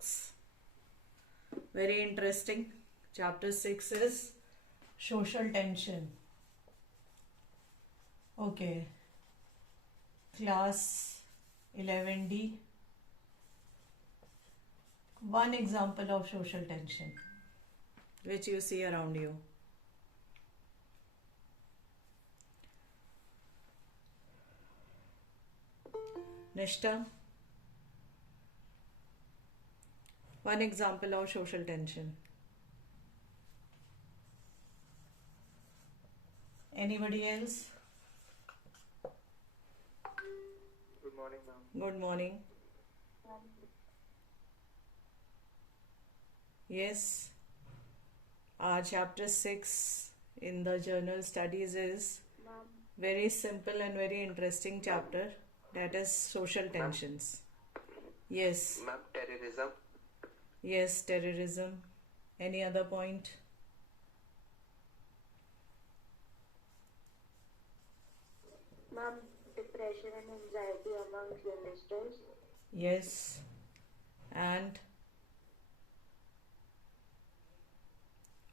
6. Very interesting. Chapter 6 is social tension. Okay. Class 11D. One example of social tension which you see around you. Nishta, one example of social tension. Anybody else? Good morning, ma'am. Good morning. Yes, our chapter 6 in the journal studies is very simple and very interesting chapter, that is social tensions. Yes. Ma'am, terrorism. Yes, terrorism. Any other point? Ma'am, depression and anxiety among youngsters. Yes. And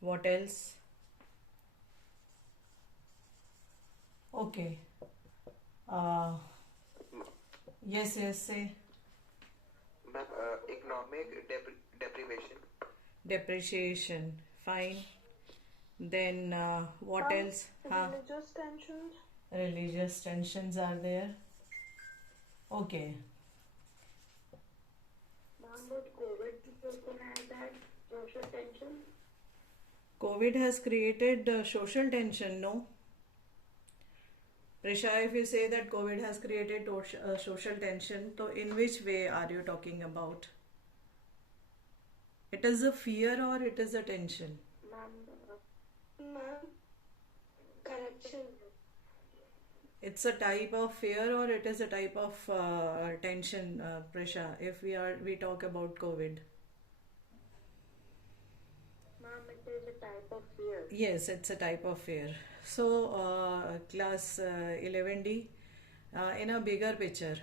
what else? Okay. Yes, say. Ma'am, economic deprivation. Depreciation. Fine. Then what else? Religious tensions. Religious tensions are there. Okay. Ma'am, would COVID person has that social tension? COVID has created social tension, no? Prisha, if you say that COVID has created social tension, so in which way are you talking about? It is a fear or it is a tension? Ma'am, correction. It's a type of fear or it is a type of tension, Prisha, if we talk about COVID? Ma'am, it is a type of fear. Yes, it's a type of fear. So, class 11D, in a bigger picture,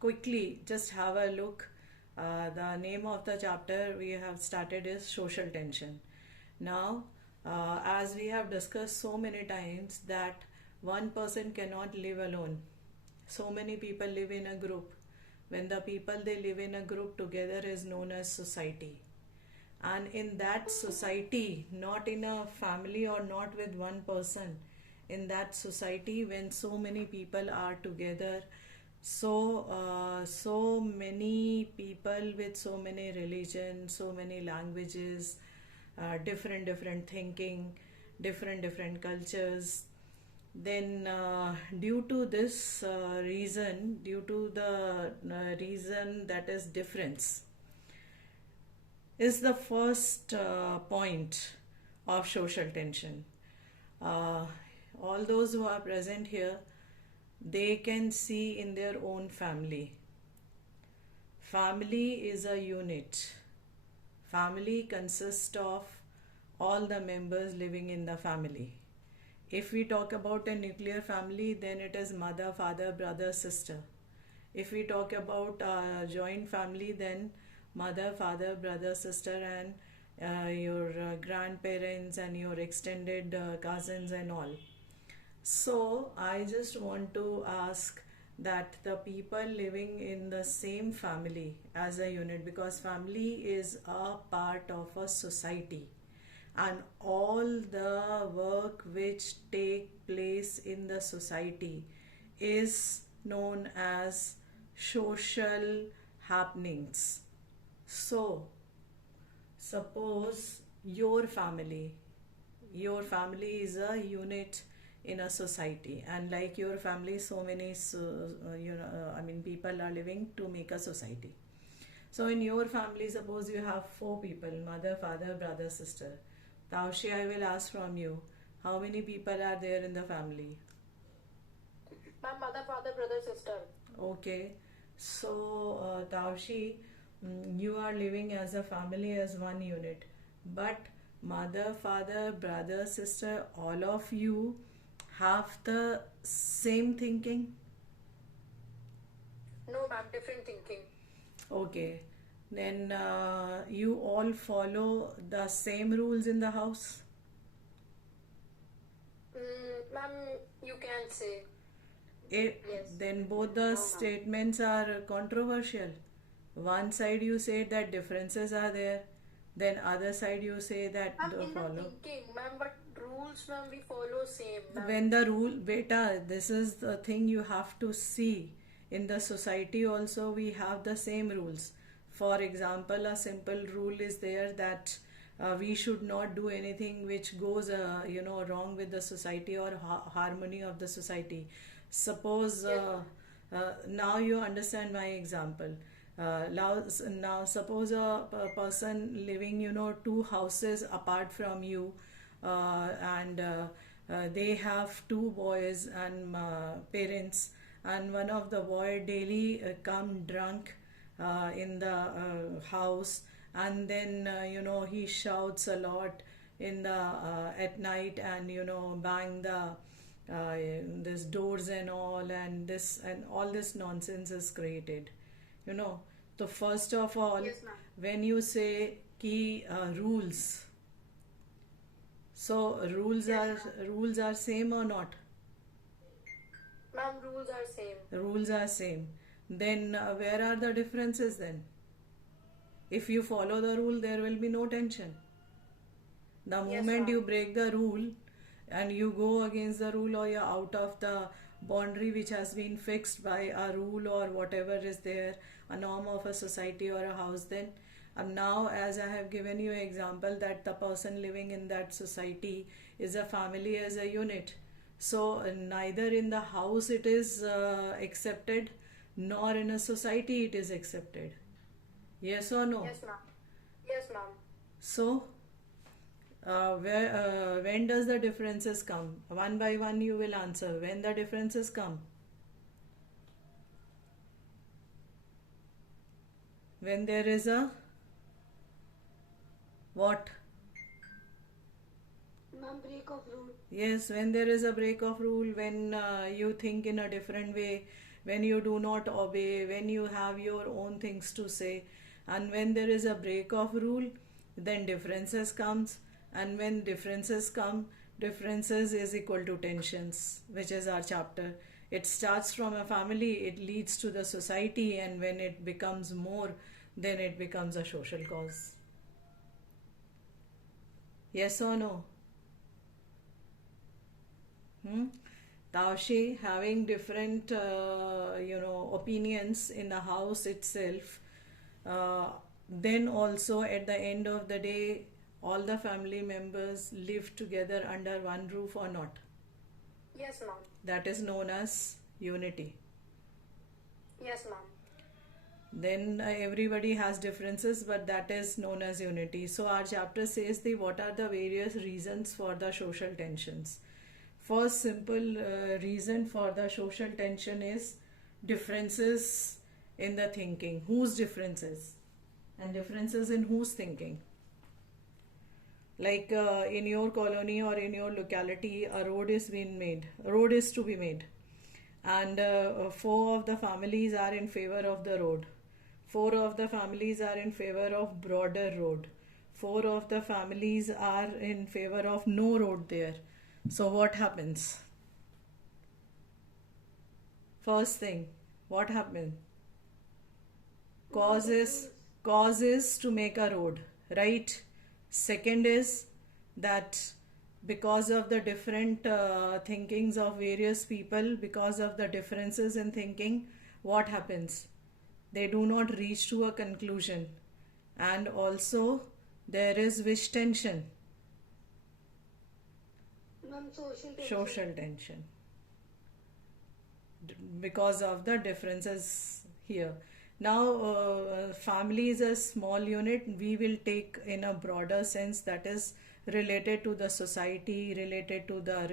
quickly just have a look. The name of the chapter we have started is social tension. Now, as we have discussed so many times that one person cannot live alone. So many people live in a group. When the people they live in a group together is known as society. And in that society, not in a family or not with one person, in that society when so many people are together, so many people with so many religions, so many languages, different thinking, different cultures, then due to this reason, due to the reason that is difference, is the first point of social tension. All those who are present here, they can see in their own family. Family is a unit. Family consists of all the members living in the family. If we talk about a nuclear family, then it is mother, father, brother, sister. If we talk about a joint family, then mother, father, brother, sister, and your grandparents and your extended cousins and all. So I just want to ask that the people living in the same family as a unit, because family is a part of a society, and all the work which take place in the society is known as social happenings. So, suppose your family is a unit in a society, and like your family, so many people are living to make a society. So in your family, suppose you have 4 people, mother, father, brother, sister. Taushi, I will ask from you, how many people are there in the family? Ma'am, mother, father, brother, sister. Okay, so Taushi, you are living as a family as one unit, but mother, father, brother, sister, all of you have the same thinking? No, ma'am, different thinking. Okay, then you all follow the same rules in the house. Ma'am, you can say. Yes. Then both the statements are controversial. One side you say that differences are there, then other side you say that Ma'am, the in the follow. thinking, ma'am, but rules, ma'am, we follow same, ma'am. When the rule, beta, this is the thing you have to see. In the society also we have the same rules. For example, a simple rule is there that we should not do anything which goes wrong with the society or harmony of the society. Suppose now you understand my example. Now suppose a person living two houses apart from you, and they have two boys and parents, and one of the boy daily come drunk in the house, and then he shouts a lot in the at night, and bang the this doors and all, and all this nonsense is created. So first of all, Yes, ma'am. when you say ki rules, so rules are same or not? Ma'am, rules are same. Rules are same. Then where are the differences then? If you follow the rule, there will be no tension. The Yes, moment ma'am. you break the rule and you go against the rule, or you're out of the boundary which has been fixed by a rule or whatever is there, a norm of a society or a house, then now, as I have given you an example, that the person living in that society is a family as a unit. So neither in the house it is accepted, nor in a society it is accepted. Yes or no? Yes, ma'am. Yes, ma'am. So when does the differences come? One by one you will answer. When the differences come? When there is a what? Ma'am, break of rule. Yes, when there is a break of rule, when you think in a different way, when you do not obey, when you have your own things to say, and when there is a break of rule, then differences comes, and when differences come, differences is equal to tensions, which is our chapter. It starts from a family, it leads to the society, and when it becomes more, then it becomes a social cause. Yes or no? Taushi, having different opinions in the house itself, then also at the end of the day, all the family members live together under one roof or not? Yes, ma'am. That is known as unity. Yes, ma'am. Then everybody has differences, but that is known as unity. So our chapter says what are the various reasons for the social tensions. First simple reason for the social tension is differences in the thinking. Whose differences? And differences in whose thinking? Like in your colony or in your locality, a road is to be made, and 4 of the families are in favor of the road. 4 of the families are in favor of broader road. 4 of the families are in favor of no road there. So what happens? First thing, what happened? Cause is to make a road, right? Second is that because of the different thinkings of various people, because of the differences in thinking, what happens? They do not reach to a conclusion, and also there is which tension? Ma'am, Social tension, because of the differences here. Now family is a small unit. We will take in a broader sense, that is related to the society, related to the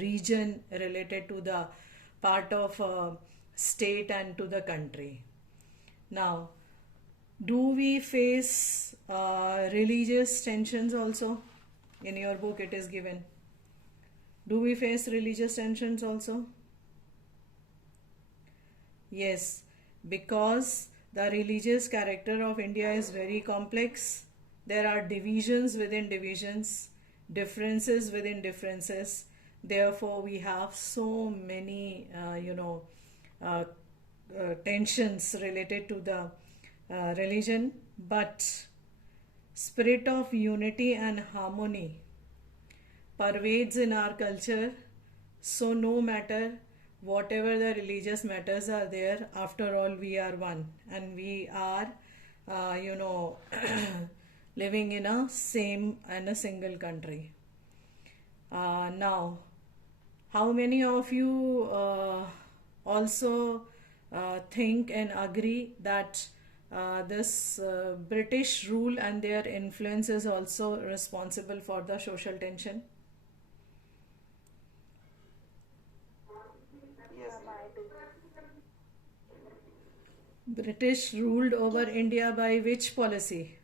region, related to the part of state and to the country. Now, do we face religious tensions also? In your book it is given. Do we face religious tensions also? Yes, because The religious character of India is very complex. There are divisions within divisions, differences within differences. Therefore, we have so many, uh, tensions related to the religion. But spirit of unity and harmony pervades in our culture. So no matter whatever the religious matters are there, after all we are one, and we are living in a same and a single country. Now, how many of you also think and agree that this British rule and their influence is also responsible for the social tension? Yes, British ruled over India by which policy?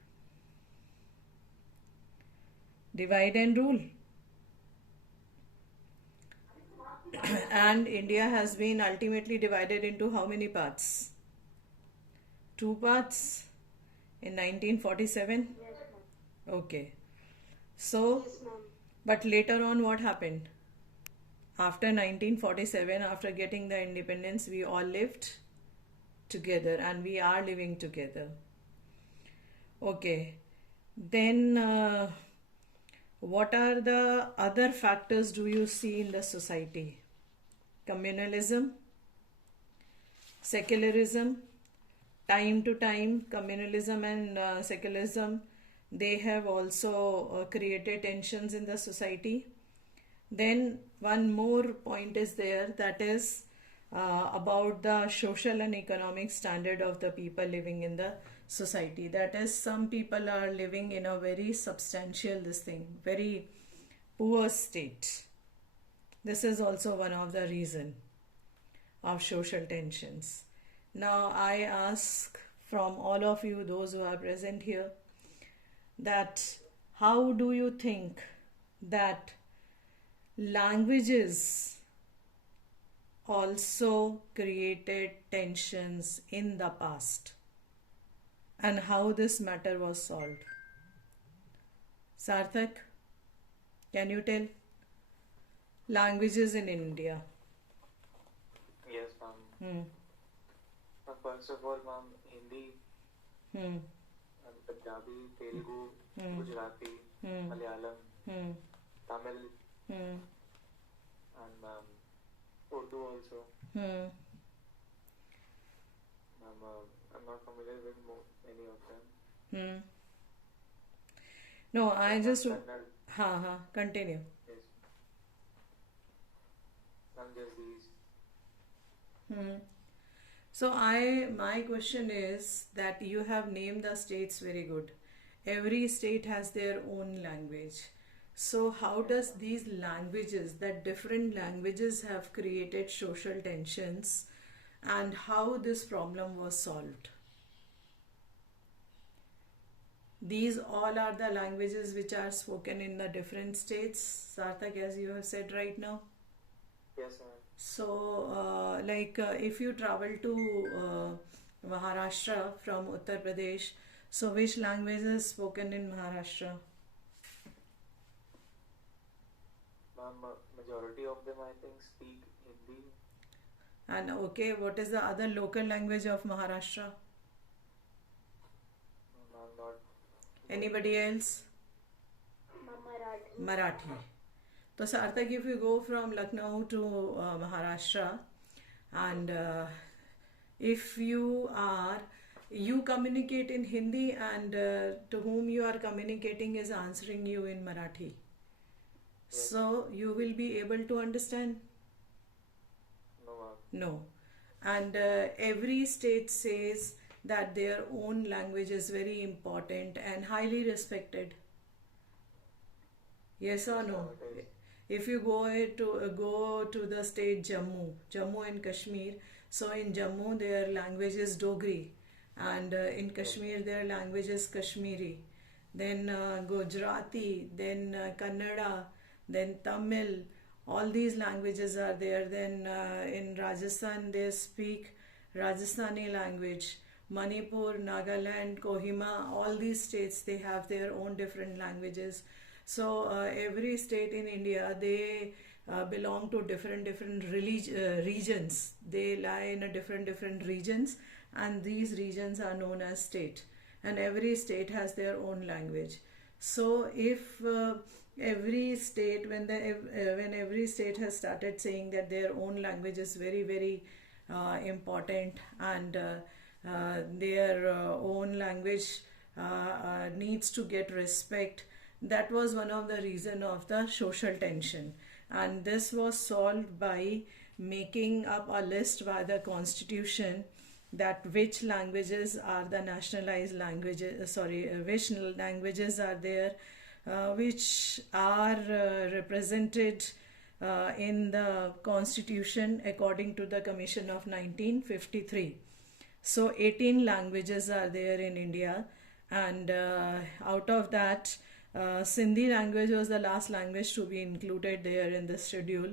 Divide and rule. And India has been ultimately divided into how many parts? Two parts in 1947. Yes, ma'am. Okay. So, but later on, what happened? After 1947, after getting the independence, we all lived together and we are living together. Okay. Then, what are the other factors do you see in the society? Communalism, secularism. Time to time, communalism and secularism, they have also created tensions in the society. Then one more point is there, that is about the social and economic standard of the people living in the society. That is, some people are living in a very substantial, very poor state. This is also one of the reason of social tensions. Now I ask from all of you, those who are present here, that how do you think that languages also created tensions in the past, and how this matter was solved? Sarthak, can you tell? Languages in India. Yes, ma'am. First of all, ma'am, Hindi, Hmm. and Punjabi, Telugu, Hmm. Gujarati, Hmm. Malayalam, Hmm. Tamil, Hmm. and ma'am, Urdu also. Hmm. Ma'am, I'm not familiar with many of them. Hmm. No, I just. Kannada, Continue. yes. Ma'am, just these. Hmm. So my question is that you have named the states very good. Every state has their own language. So how does these languages, that different languages have created social tensions, and how this problem was solved? These all are the languages which are spoken in the different states, Sarthak, as you have said right now. Yes, ma'am. So, if you travel to Maharashtra from Uttar Pradesh, so which language is spoken in Maharashtra? Ma'am, majority of them, I think, speak Hindi. And okay, what is the other local language of Maharashtra? Ma'am, not. Anybody else? Marathi. Marathi. So, Sarthak, if you go from Lucknow to Maharashtra, and if you communicate in Hindi, and to whom you are communicating is answering you in Marathi. Yes. So, you will be able to understand? No, ma'am. No. And every state says that their own language is very important and highly respected. Yes or no? It is. If you go to the state Jammu and Kashmir, so in Jammu their language is Dogri, and in Kashmir their language is Kashmiri, then Gujarati, then Kannada, then Tamil. All these languages are there. Then in Rajasthan they speak Rajasthani language. Manipur, Nagaland, Kohima, all these states, they have their own different languages. So every state in India, they belong to different regions. They lie in a different regions, and these regions are known as state. And every state has their own language. So if every state, when every state has started saying that their own language is very important, and their own language needs to get respect, that was one of the reason of the social tension. And this was solved by making up a list by the constitution, that which languages are the nationalized languages, which languages are there, which are represented in the constitution according to the commission of 1953. So 18 languages are there in India, and out of that, Sindhi language was the last language to be included there in the schedule.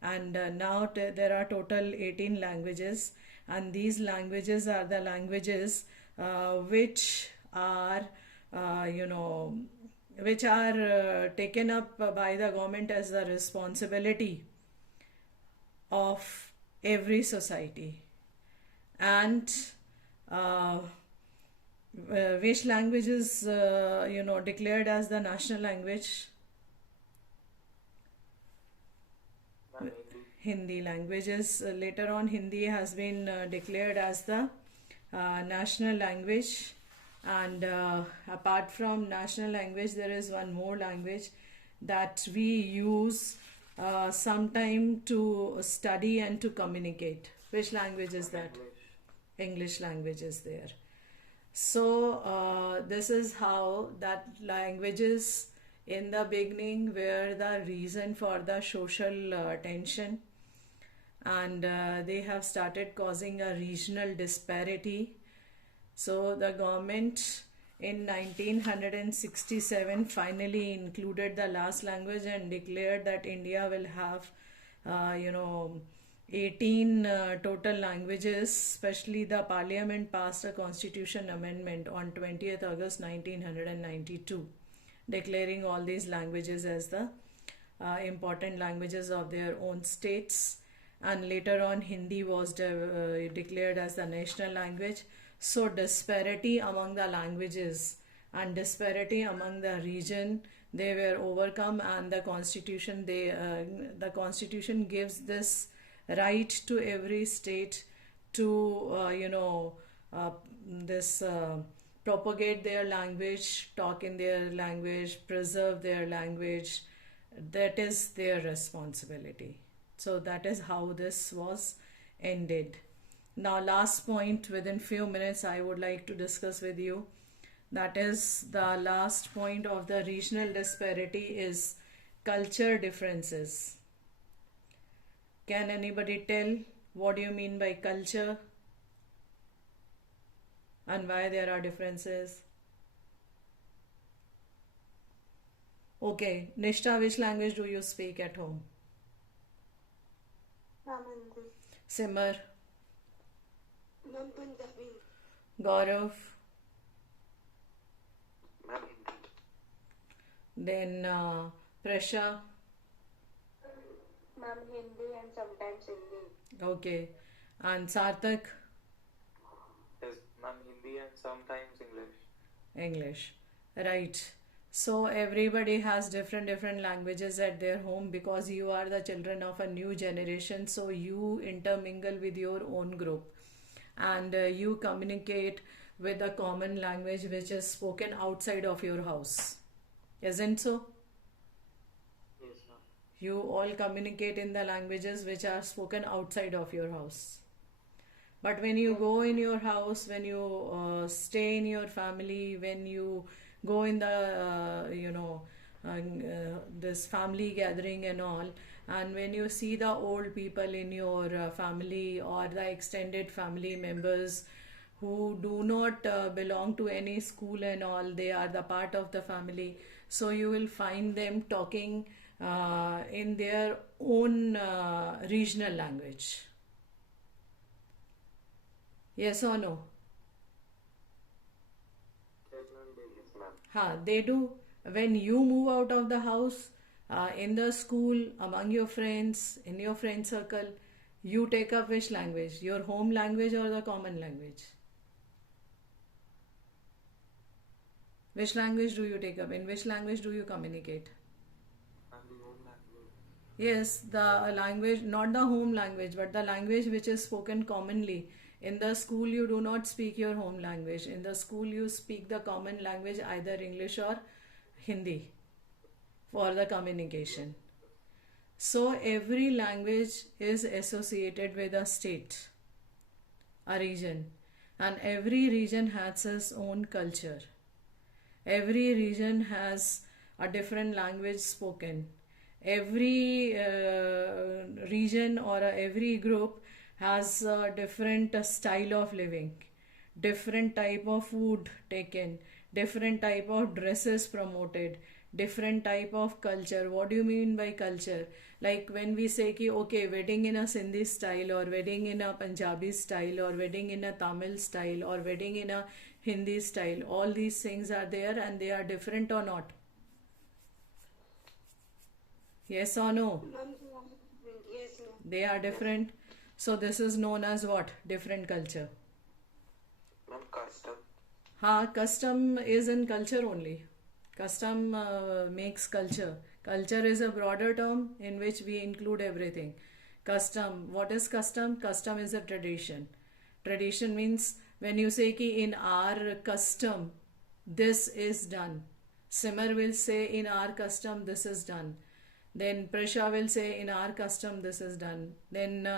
And now there are total 18 languages, and these languages are the languages which are taken up by the government as the responsibility of every society. And which language is declared as the national language? Hindi languages. Later on, Hindi has been declared as the national language. And apart from national language, there is one more language that we use sometime to study and to communicate. Which language is that? English language is there. So this is how that languages in the beginning were the reason for the social tension, and they have started causing a regional disparity. So the government in 1967 finally included the last language and declared that India will have 18 total languages. Especially the parliament passed a constitution amendment on 20th August 1992, declaring all these languages as the important languages of their own states. And later on, Hindi was declared as the national language. So disparity among the languages and disparity among the region, they were overcome, and the constitution gives this right to every state to propagate their language, talk in their language, preserve their language. That is their responsibility. So that is how this was ended. Now, last point, within few minutes I would like to discuss with you. That is, the last point of the regional disparity is culture differences. Can anybody tell what do you mean by culture and why there are differences? Okay, Nishta, which language do you speak at home? Hindi. Simar? Punjabi. Gaurav? Ma'am, Hindi. Then Prasha? Ma'am, Hindi and sometimes Hindi. Okay. And Sarthak? Yes, ma'am, Hindi and sometimes English. English. Right. So everybody has different languages at their home, because you are the children of a new generation. So you intermingle with your own group, and you communicate with a common language which is spoken outside of your house. Isn't so? Yes, ma'am. You all communicate in the languages which are spoken outside of your house. But when you go in your house, when you stay in your family, when you go in the this family gathering and all, and when you see the old people in your family, or the extended family members who do not belong to any school and all, they are the part of the family. So you will find them talking in their own regional language. Yes or no? things, ma'am. They do. When you move out of the house, in the school, among your friends, in your friend circle, you take up which language? Your home language or the common language? Which language do you take up? In which language do you communicate? And the home language. Yes, the language, not the home language, but the language which is spoken commonly. In the school, you do not speak your home language. In the school, you speak the common language, either English or Hindi, for the communication. So, every language is associated with a state, a region, and every region has its own culture. Every region has a different language spoken. Every region or every group has a different style of living, different type of food taken, different type of dresses promoted, different type of culture. What do you mean by culture? Like when we say ki okay, wedding in a Sindhi style, or wedding in a Punjabi style, or wedding in a Tamil style, or wedding in a Hindi style, all these things are there and they are different or not? Yes or no? Yes, ma'am. They are different. So this is known as what? Different culture. Ma'am, custom. Custom is in culture only. Custom makes culture. Culture is a broader term in which we include everything. Custom. What is custom? Custom is a tradition. Tradition means when you say ki in our custom this is done. Simar will say in our custom this is done. Then Prasha will say in our custom this is done. Then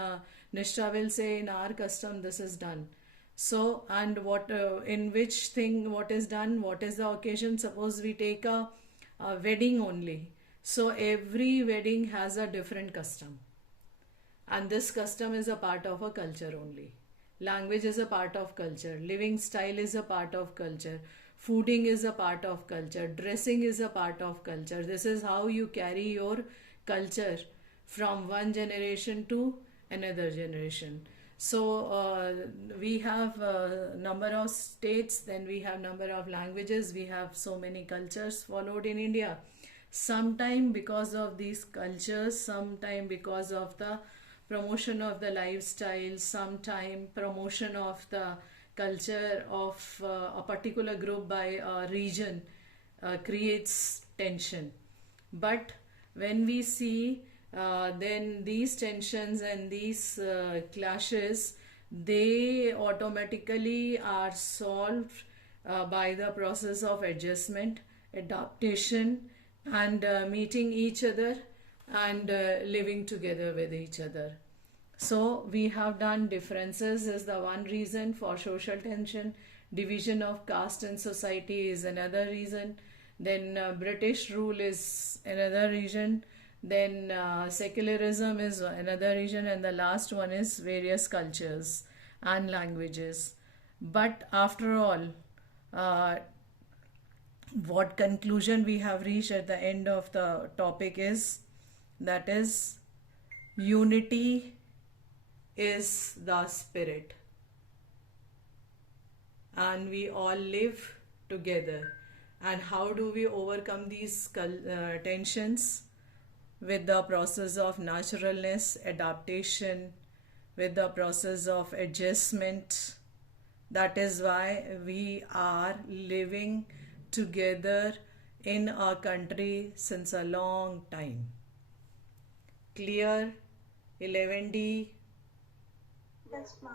Nishta will say in our custom this is done. So, and what in which thing what is done, what is the occasion? Suppose we take a wedding only. So every wedding has a different custom, and this custom is a part of a culture only. Language is a part of culture, living style is a part of culture, fooding is a part of culture, dressing is a part of culture. This is how you carry your culture from one generation to another generation. So we have number of states, then we have number of languages, we have so many cultures followed in India. Sometime because of these cultures, sometime because of the promotion of the lifestyle, sometime promotion of the culture of a particular group by a region creates tension. But when we see then these tensions and these clashes, they automatically are solved by the process of adjustment, adaptation, and meeting each other and living together with each other. So we have done differences is the one reason for social tension. Division of caste in society is another reason. Then British rule is another reason. Then secularism is another reason, and the last one is various cultures and languages. But after all, what conclusion we have reached at the end of the topic is, that is, unity is the spirit, and we all live together. And how do we overcome these tensions? With the process of naturalness, adaptation, with the process of adjustment. That is why we are living together in our country since a long time. Clear? 11D? Yes, ma'am.